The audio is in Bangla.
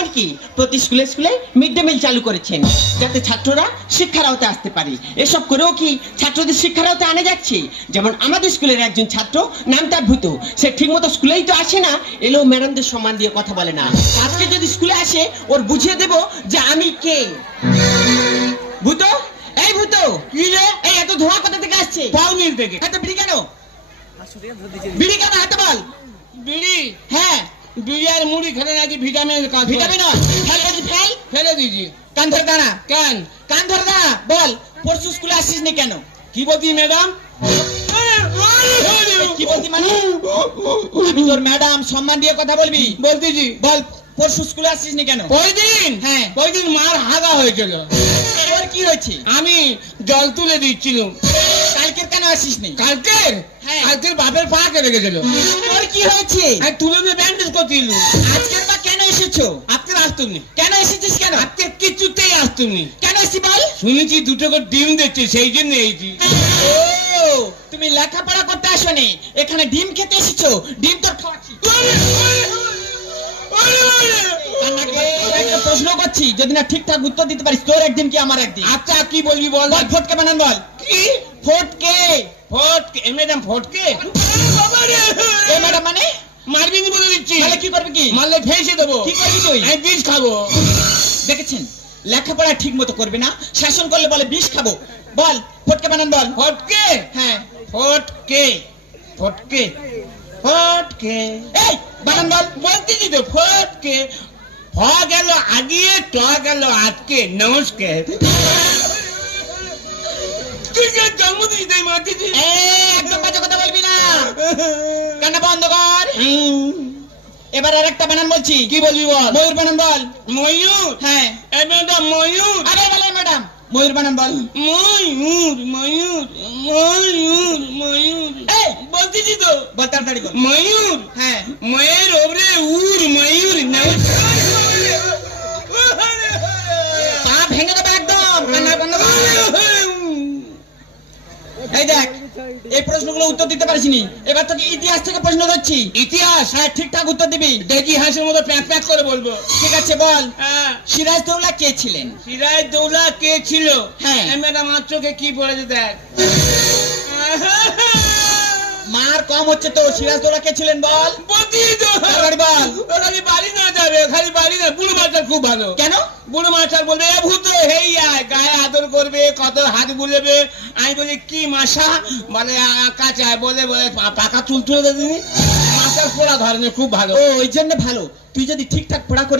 এমনকি প্রতি স্কুলে স্কুলে মিড ডে মিল চালু করেছেন, যাতে ছাত্ররা শিক্ষার আওতায় আসতে পারে। এসব করেও কি ছাত্রদের শিক্ষার আওতায় আনা যাচ্ছে? যেমন আমাদের স্কুলের একজন ছাত্র, নাম তার ভূত, সে ঠিকমতো স্কুলেই তো আসে না, এলেও ম্যাডামদের সম্মান দিয়ে কথা বলে না। আজকে যদি স্কুলে আসে, ওর বুঝিয়ে দেব যে আমি কে। ভূত, এই ভূত, কি রে? এই এত ধোঁয়া কোথা থেকে আসছে? পাউনির থেকে। এত বিড়ি কেন? বিড়ি কেন হাতে বল? বিড়ি? হ্যাঁ, বিড়ি আর মুড়ি খেলে নাকি ভিটামিনের কাজ করে। ভিটামিন ফেল বলছি, ফেল। ফেলে দিয়েছি। কান ধর দাঁড়া, কেন? কান ধর দাঁড়া। বল, পরশু স্কুলে আসিস নি কেন? কি বলছি ম্যাডাম? কি বলতি মানে? আমি তোর ম্যাডাম, সম্মান দিয়ে কথা বলবি। বলতেছি। বল, পরশু স্কুলে আসিস নি কেন? ওই দিন? হ্যাঁ। ওই দিন মার হাগা হয়েছিল। এবার কি হয়েছে? আমি জল তুলে দিচ্ছিলাম। কালকের কেন আসিস নি? কালকের? হ্যাঁ। কালকের বাপের পা কেটে গেছিল। তোর কি হয়েছে? আর তুলে দিয়ে ব্যান্ডেজ করছিল। আজকের বা কেন এসেছো? আজকে আসতুমনি। কেন এসেছিস কেন? আজকে কিছুতেই আসতুমনি। কেন এসি বল? শুনেছি দুটো করে ডিম দিচ্ছে, সেই জন্য এইছি। ও, তুমি লেখাপড়া করতে আসোনি, এখানে ডিম খেতে এসেছো। ডিম তোর খাওয়াচ্ছি। কান্নাকে একটা প্রশ্ন করছি, যদি না ঠিকঠাক উত্তর দিতে পারিস, তোর একদিন কি আমার একদিন। আচ্ছা কি বলবি বল? বল, ফটকে বানান বল। কি? ফটকে। ফটকে? ম্যাডাম ফটকে? এ ম্যাডাম মানে? মারবি নি বলে দিচ্ছি। তাহলে কি করবি? কি মারলে ফেঁসে দেবো। কি করবি তুই? আমি বিষ খাবো। দেখেছেন, লেখাপড়া ঠিক মতো করবে না, শাসন করলে বলে বিষ খাবো। বল, ফটকে বানান বল। ফটকে? হ্যাঁ, ফটকে। ফটকে। ফটকে। এই বানান বল। বলতেছি তো ফটকে। হ গেল আগিয়ে, ট গেল আটকে। নমস্কার। তুই যে জন্ম দিস তাই মারতেছি। একদম বাজে কথা বলবি না, কান্না বন্ধ কর। এবার আর একটা বানান বলছি। কি বলবি বল? ময়ূর বানান বল। ময়ূর? হ্যাঁ। এ ম্যাডাম ময়ূর। আরে বলে ম্যাডাম, ময়ূর বানান বল। ময়ূর ময়ূর ময়ূর ময়ূর। এই বলতেছি তো। বল তাড়াতাড়ি বল। ময়ূর। হ্যাঁ। ময়ের ওপরে উড় ময়ূর। পা ভেঙে দেবে একদম, কান্না বন্ধ কর। এই দেখ, এই প্রশ্নগুলো উত্তর দিতে পারিসনি, এবার তোকে ইতিহাস থেকে প্রশ্ন ধরছি। ইতিহাস? হ্যাঁ, ঠিকঠাক উত্তর দিবি। দেখি হাঁসের মতো প্যাক প্যাক করে বলবো। ঠিক আছে বল, হ্যাঁ। সিরাজদৌল্লা কে ছিলেন? সিরাজদৌল্লা কে ছিল? হ্যাঁ। এই ম্যাডাম আমার চোখে কি পড়েছে দেখ। মার কম হচ্ছে তো, সিরাজদৌল্লা কে ছিলেন বল। বলতেছি তো। তাড়াতাড়ি বল। ও খালি বাড়ি না যাবে, খালি বাড়ি না। বুড়ো মাস্টার খুব ভালো। কেন? বুড়ো মাস্টার বলবে এ ভূত হেই আয়, গায়ে আদর করবে, কত হাত বুলেবে। আমি বলি কি মাসা? বলে কাছে আয়, বলে বলে পাকা চুল তুলে দিবি। মাস্টার পোড়া ধরনের খুব ভালো। ও, ওই জন্য ভালো। তুই যদি ঠিকঠাক পড়া করিস